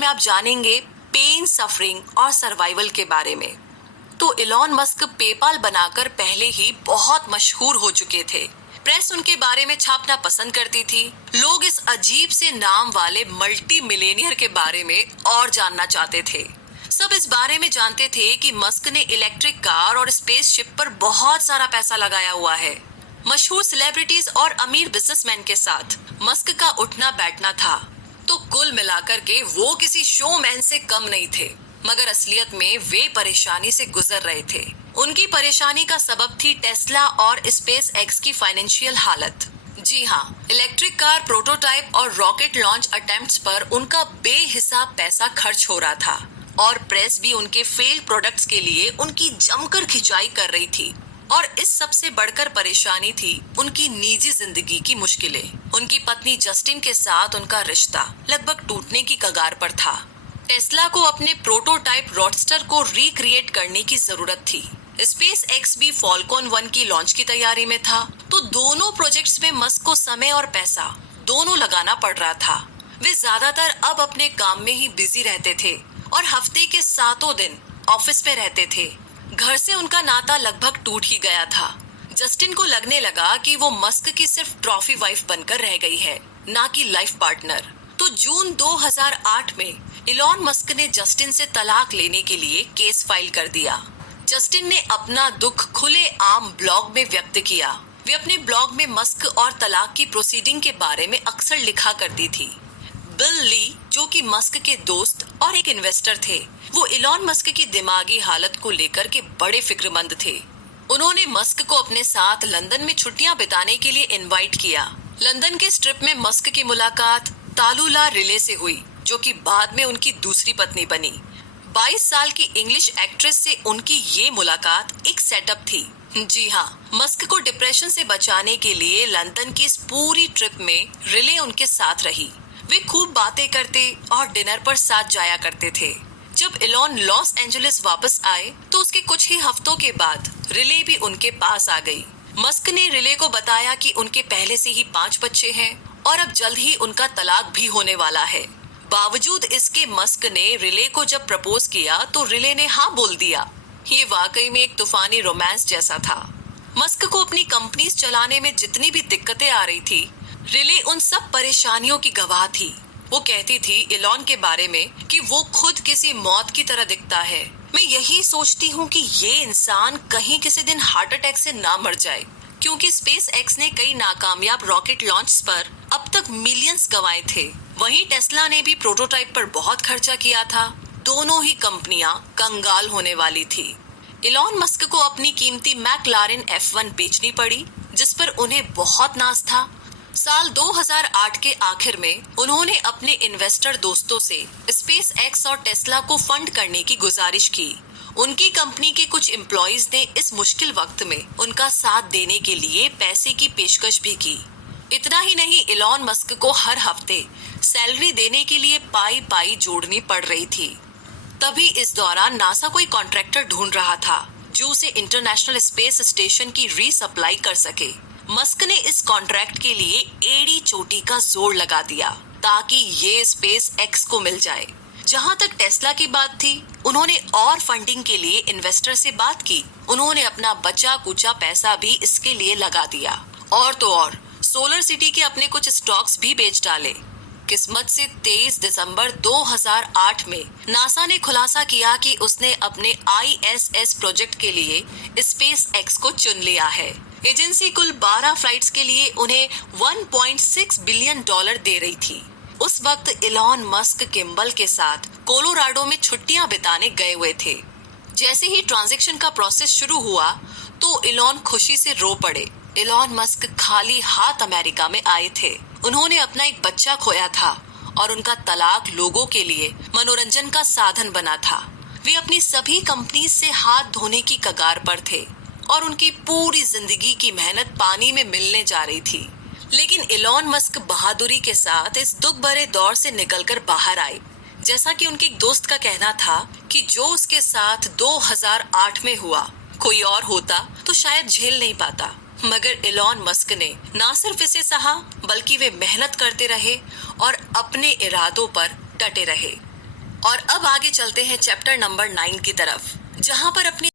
में आप जानेंगे पेन, सफरिंग और सर्वाइवल के बारे में। तो इलॉन मस्क पेपाल बनाकर पहले ही बहुत मशहूर हो चुके थे। प्रेस उनके बारे में छापना पसंद करती थी। लोग इस अजीब से नाम वाले मल्टी मिलेनियर के बारे में और जानना चाहते थे। सब इस बारे में जानते थे कि मस्क ने इलेक्ट्रिक कार और स्पेसशिप पर बहुत सारा पैसा लगाया हुआ है। मशहूर सेलिब्रिटीज और अमीर बिजनेसमैन के साथ मस्क का उठना बैठना था। तो कुल मिलाकर के वो किसी शोमैन से कम नहीं थे, मगर असलियत में वे परेशानी से गुजर रहे थे। उनकी परेशानी का सबब थी टेस्ला और स्पेस एक्स की फाइनेंशियल हालत। जी हाँ, इलेक्ट्रिक कार प्रोटोटाइप और रॉकेट लॉन्च अटेम्प्ट्स पर उनका बेहिसाब पैसा खर्च हो रहा था और प्रेस भी उनके फेल प्रोडक्ट्स के लिए उनकी जमकर खिंचाई कर रही थी। और इस सबसे बढ़कर परेशानी थी उनकी निजी जिंदगी की मुश्किलें। उनकी पत्नी जस्टिन के साथ उनका रिश्ता लगभग टूटने की कगार पर था। टेस्ला को अपने प्रोटोटाइप रोडस्टर को रिक्रिएट करने की जरूरत थी। स्पेस एक्स भी फॉल्कन 1 की लॉन्च की तैयारी में था। तो दोनों प्रोजेक्ट्स में मस्क को समय और पैसा दोनों लगाना पड़ रहा था। वे ज्यादातर अब अपने काम में ही बिजी रहते थे और हफ्ते के 7 दिन ऑफिस पे रहते थे। घर से उनका नाता लगभग टूट ही गया था। जस्टिन को लगने लगा कि वो मस्क की सिर्फ ट्रॉफी वाइफ बनकर रह गई है, ना कि लाइफ पार्टनर। तो जून 2008 में इलॉन मस्क ने जस्टिन से तलाक लेने के लिए केस फाइल कर दिया। जस्टिन ने अपना दुख खुले आम ब्लॉग में व्यक्त किया। वे अपने ब्लॉग में मस्क और तलाक की प्रोसीडिंग के बारे में अक्सर लिखा करती थी। बिल ली, जो कि मस्क के दोस्त और एक इन्वेस्टर थे, वो इलॉन मस्क की दिमागी हालत को लेकर के बड़े फिक्रमंद थे। उन्होंने मस्क को अपने साथ लंदन में छुट्टियां बिताने के लिए इनवाइट किया। लंदन के स्ट्रिप में मस्क की मुलाकात तालुला रिले से हुई, जो कि बाद में उनकी दूसरी पत्नी बनी। 22 साल की इंग्लिश एक्ट्रेस से उनकी ये मुलाकात एक सेटअप थी। जी हाँ, मस्क को डिप्रेशन से बचाने के लिए लंदन की इस पूरी ट्रिप में रिले उनके साथ रही। वे खूब बातें करते और डिनर पर साथ जाया करते थे। जब इलॉन लॉस एंजलिस वापस आए तो उसके कुछ ही हफ्तों के बाद रिले भी उनके पास आ गई। मस्क ने रिले को बताया कि उनके पहले से ही 5 बच्चे हैं और अब जल्द ही उनका तलाक भी होने वाला है। बावजूद इसके मस्क ने रिले को जब प्रपोज किया तो रिले ने हाँ बोल दिया। ये वाकई में एक तूफानी रोमांस जैसा था। मस्क को अपनी कंपनीज चलाने में जितनी भी दिक्कतें आ रही थी, रिले उन सब परेशानियों की गवाह थी। वो कहती थी इलॉन के बारे में कि वो खुद किसी मौत की तरह दिखता है। मैं यही सोचती हूँ कि ये इंसान कहीं किसी दिन हार्ट अटैक से ना मर जाए, क्योंकि स्पेस एक्स ने कई नाकामयाब रॉकेट लॉन्च पर अब तक मिलियंस गंवाए थे। वहीं टेस्ला ने भी प्रोटोटाइप पर बहुत खर्चा किया था। दोनों ही कंपनियां कंगाल होने वाली थी। इलॉन मस्क को अपनी कीमती मैकलारेन F1 बेचनी पड़ी, जिस पर उन्हें बहुत नाज था। साल 2008 के आखिर में उन्होंने अपने इन्वेस्टर दोस्तों से स्पेस एक्स और टेस्ला को फंड करने की गुजारिश की। उनकी कंपनी के कुछ एम्प्लॉइज ने इस मुश्किल वक्त में उनका साथ देने के लिए पैसे की पेशकश भी की। इतना ही नहीं, इलॉन मस्क को हर हफ्ते सैलरी देने के लिए पाई पाई जोड़नी पड़ रही थी। तभी इस दौरान नासा कोई कॉन्ट्रैक्टर ढूंढ रहा था जो उसे इंटरनेशनल स्पेस स्टेशन की रीसप्लाई कर सके। मस्क ने इस कॉन्ट्रैक्ट के लिए एड़ी चोटी का जोर लगा दिया ताकि ये स्पेस एक्स को मिल जाए। जहां तक टेस्ला की बात थी, उन्होंने और फंडिंग के लिए इन्वेस्टर से बात की। उन्होंने अपना बचा कुचा पैसा भी इसके लिए लगा दिया। और तो और सोलर सिटी के अपने कुछ स्टॉक्स भी बेच डाले। किस्मत से 23 दिसंबर 2008 में नासा ने खुलासा किया कि उसने अपने ISS प्रोजेक्ट के लिए स्पेस एक्स को चुन लिया है। एजेंसी कुल 12 फ्लाइट्स के लिए उन्हें $1.6 बिलियन दे रही थी। उस वक्त इलॉन मस्क किम्बल के साथ कोलोराडो में छुट्टियां बिताने गए हुए थे। जैसे ही ट्रांजैक्शन का प्रोसेस शुरू हुआ तो इलॉन खुशी से रो पड़े। इलॉन मस्क खाली हाथ अमेरिका में आए थे। उन्होंने अपना एक बच्चा खोया था और उनका तलाक लोगों के लिए मनोरंजन का साधन बना था। वे अपनी सभी कंपनी से हाथ धोने की कगार पर थे और उनकी पूरी जिंदगी की मेहनत पानी में मिलने जा रही थी। लेकिन इलॉन मस्क बहादुरी के साथ इस दुख भरे दौर से निकलकर बाहर आए। जैसा कि उनके एक दोस्त का कहना था कि जो उसके साथ 2008 में हुआ, कोई और होता तो शायद झेल नहीं पाता। मगर इलॉन मस्क ने ना सिर्फ इसे सहा, बल्कि वे मेहनत करते रहे और अपने इरादों पर डटे रहे। और अब आगे चलते हैं चैप्टर नंबर 9 की तरफ, जहां पर अपनी